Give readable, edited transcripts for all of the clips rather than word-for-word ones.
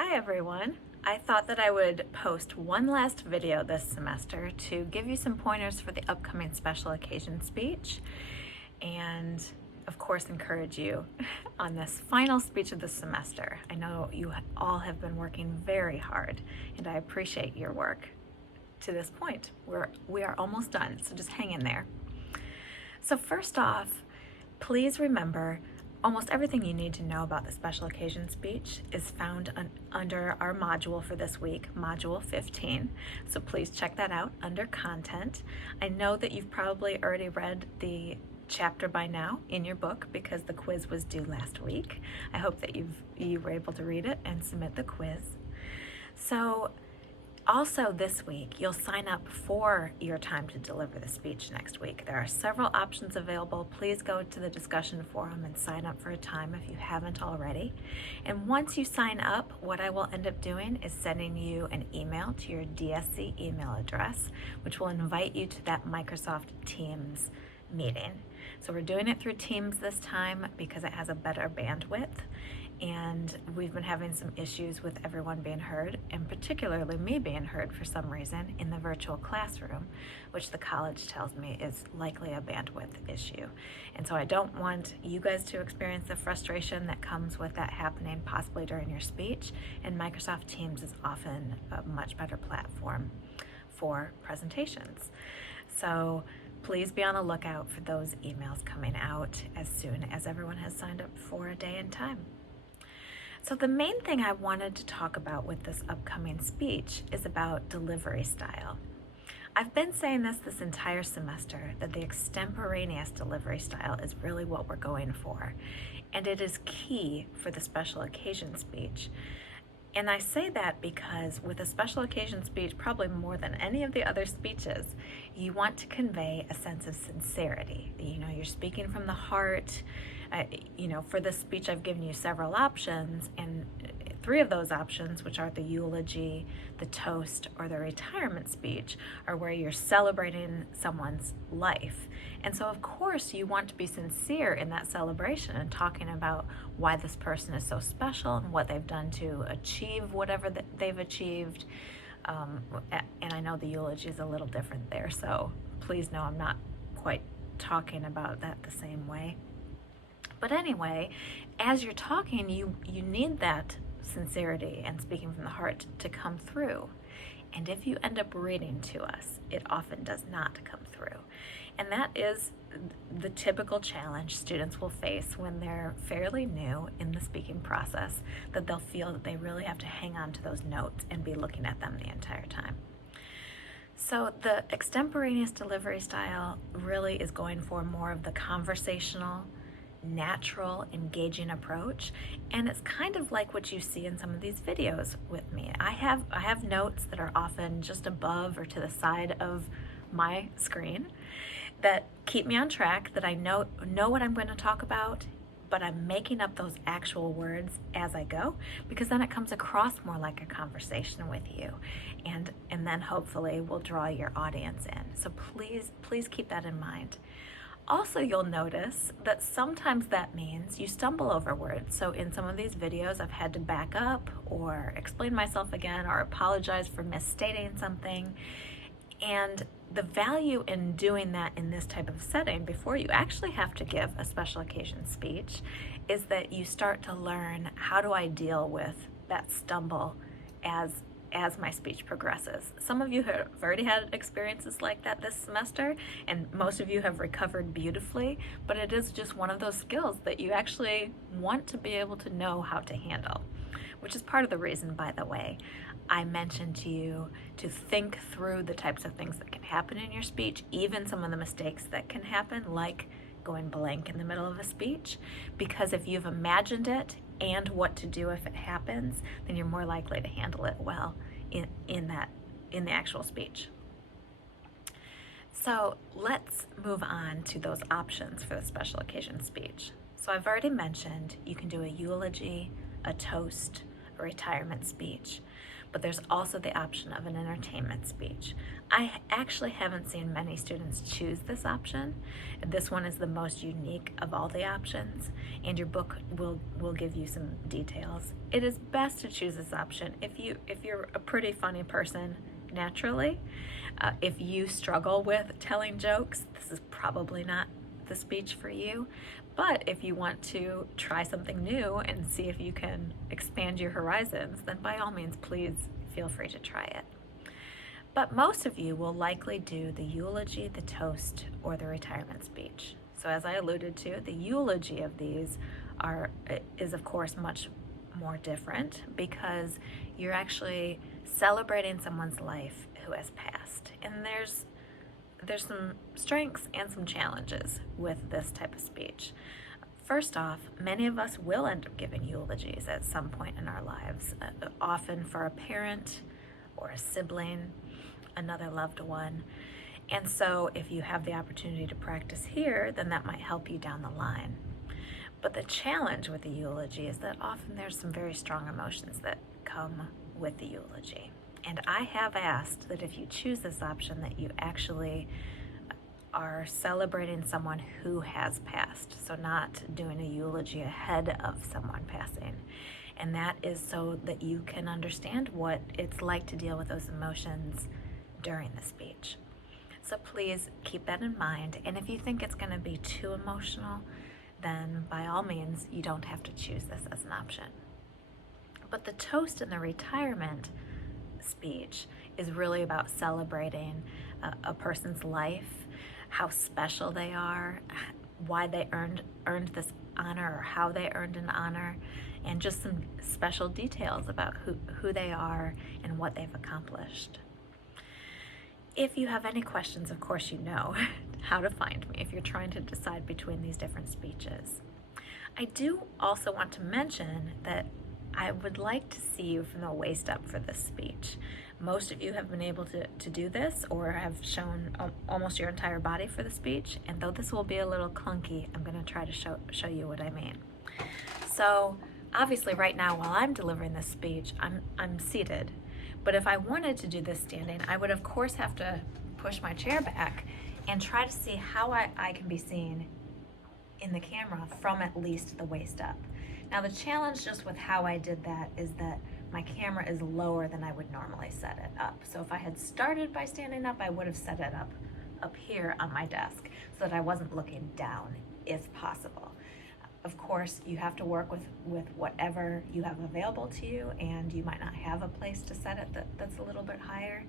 Hi everyone! I thought that I would post one last video this semester to give you some pointers for the upcoming special occasion speech and of course encourage you on this final speech of the semester. I know you all have been working very hard and I appreciate your work to this point. We are almost done, so just hang in there. So first off, please remember almost everything you need to know about the special occasion speech is found under our module for this week, Module 15. So please check that out under Content. I know that you've probably already read the chapter by now in your book because the quiz was due last week. I hope that you were able to read it and submit the quiz. So also this week, you'll sign up for your time to deliver the speech next week. There are several options available. Please go to the discussion forum and sign up for a time if you haven't already. And once you sign up, what I will end up doing is sending you an email to your DSC email address, which will invite you to that Microsoft Teams meeting. So we're doing it through Teams this time because it has a better bandwidth. And we've been having some issues with everyone being heard, and particularly me being heard for some reason in the virtual classroom, which the college tells me is likely a bandwidth issue. And so I don't want you guys to experience the frustration that comes with that happening possibly during your speech, and Microsoft Teams is often a much better platform for presentations. So please be on the lookout for those emails coming out as soon as everyone has signed up for a day and time. So the main thing I wanted to talk about with this upcoming speech is about delivery style. I've been saying this entire semester that the extemporaneous delivery style is really what we're going for, and it is key for the special occasion speech. And I say that because with a special occasion speech, probably more than any of the other speeches, you want to convey a sense of sincerity. You know, you're speaking from the heart. For this speech, I've given you several options, and three of those options, which are the eulogy, the toast, or the retirement speech, are where you're celebrating someone's life. And so, of course, you want to be sincere in that celebration and talking about why this person is so special and what they've done to achieve whatever they've achieved. And I know the eulogy is a little different there, so please know I'm not quite talking about that the same way. But anyway, as you're talking, you need that sincerity and speaking from the heart to come through. And if you end up reading to us, it often does not come through. And that is the typical challenge students will face when they're fairly new in the speaking process, that they'll feel that they really have to hang on to those notes and be looking at them the entire time. So the extemporaneous delivery style really is going for more of the conversational, natural, engaging approach, and it's kind of like what you see in some of these videos with me. I have notes that are often just above or to the side of my screen that keep me on track, that I know what I'm going to talk about, but I'm making up those actual words as I go, because then it comes across more like a conversation with you, and then hopefully will draw your audience in. So please keep that in mind. Also, you'll notice that sometimes that means you stumble over words. So in some of these videos, I've had to back up or explain myself again or apologize for misstating something. And the value in doing that in this type of setting before you actually have to give a special occasion speech is that you start to learn, how do I deal with that stumble as my speech progresses. Some of you have already had experiences like that this semester, and most of you have recovered beautifully, but it is just one of those skills that you actually want to be able to know how to handle, which is part of the reason, by the way, I mentioned to you to think through the types of things that can happen in your speech, even some of the mistakes that can happen, like going blank in the middle of a speech, because if you've imagined it and what to do if it happens, then you're more likely to handle it well in the actual speech. So let's move on to those options for the special occasion speech. So I've already mentioned you can do a eulogy, a toast, a retirement speech. but there's also the option of an entertainment speech. I actually haven't seen many students choose this option. This one is the most unique of all the options, and your book will give you some details. It is best to choose this option if you're a pretty funny person naturally. If you struggle with telling jokes, this is probably not the speech for you. But if you want to try something new and see if you can expand your horizons, then by all means, please feel free to try it. But most of you will likely do the eulogy, the toast, or the retirement speech. So as I alluded to, the eulogy of these is of course much more different because you're actually celebrating someone's life who has passed. And there's some strengths and some challenges with this type of speech. First off, many of us will end up giving eulogies at some point in our lives, often for a parent or a sibling, another loved one. And so if you have the opportunity to practice here, then that might help you down the line. But the challenge with the eulogy is that often there's some very strong emotions that come with the eulogy. And I have asked that if you choose this option, that you actually are celebrating someone who has passed. So not doing a eulogy ahead of someone passing. And that is so that you can understand what it's like to deal with those emotions during the speech. So please keep that in mind. And if you think it's going to be too emotional, then by all means, you don't have to choose this as an option. But the toast and the retirement speech is really about celebrating a person's life, how special they are, why they earned this honor or how they earned an honor, and just some special details about who they are and what they've accomplished. If you have any questions, of course you know how to find me if you're trying to decide between these different speeches. I do also want to mention that I would like to see you from the waist up for this speech. Most of you have been able to do this or have shown almost your entire body for the speech, and though this will be a little clunky, I'm going to try to show you what I mean. So obviously right now while I'm delivering this speech, I'm seated, but if I wanted to do this standing, I would of course have to push my chair back and try to see how I can be seen in the camera from at least the waist up. Now the challenge just with how I did that is that my camera is lower than I would normally set it up. So if I had started by standing up, I would have set it up here on my desk so that I wasn't looking down if possible. Of course, you have to work with whatever you have available to you, and you might not have a place to set it that's a little bit higher.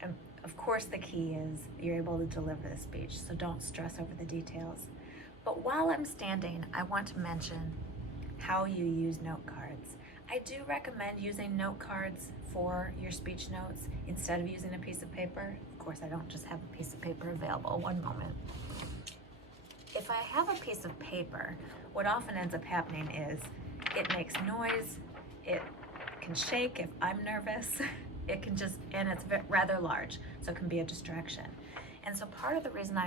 And of course, the key is you're able to deliver the speech, so don't stress over the details. But while I'm standing, I want to mention how you use note cards. I do recommend using note cards for your speech notes instead of using a piece of paper. Of course, I don't just have a piece of paper available. One moment. If I have a piece of paper, what often ends up happening is it makes noise, it can shake if I'm nervous, it can just, and it's rather large, so it can be a distraction. And so part of the reason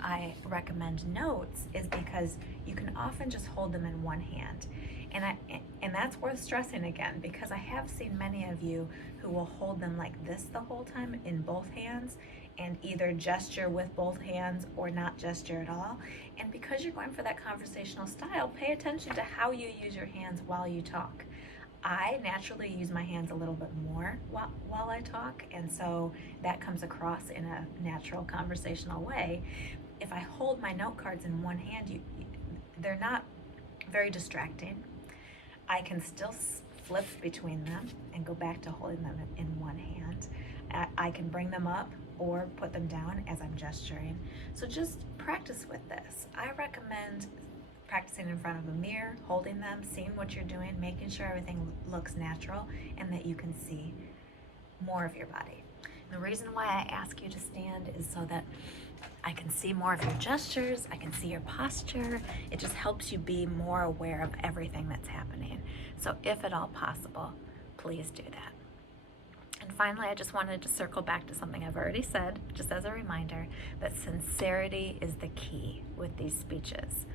I recommend notes is because you can often just hold them in one hand. And that's worth stressing again, because I have seen many of you who will hold them like this the whole time in both hands and either gesture with both hands or not gesture at all. And because you're going for that conversational style, pay attention to how you use your hands while you talk. I naturally use my hands a little bit more while I talk, and so that comes across in a natural conversational way. If I hold my note cards in one hand, they're not very distracting. I can still flip between them and go back to holding them in one hand. I can bring them up or put them down as I'm gesturing. So just practice with this. I recommend practicing in front of a mirror, holding them, seeing what you're doing, making sure everything looks natural and that you can see more of your body. And the reason why I ask you to stand is so that I can see more of your gestures, I can see your posture. It just helps you be more aware of everything that's happening. So if at all possible, please do that. And finally, I just wanted to circle back to something I've already said, just as a reminder, that sincerity is the key with these speeches.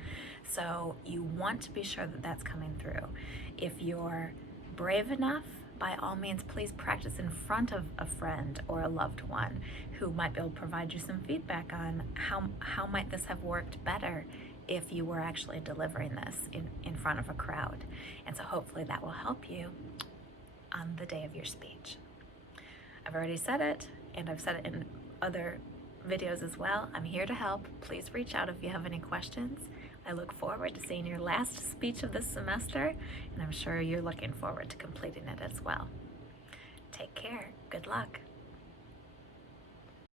So you want to be sure that that's coming through. If you're brave enough, by all means, please practice in front of a friend or a loved one who might be able to provide you some feedback on how might this have worked better if you were actually delivering this in front of a crowd. And so hopefully that will help you on the day of your speech. I've already said it, and I've said it in other videos as well. I'm here to help. Please reach out if you have any questions. I look forward to seeing your last speech of this semester, and I'm sure you're looking forward to completing it as well. Take care. Good luck.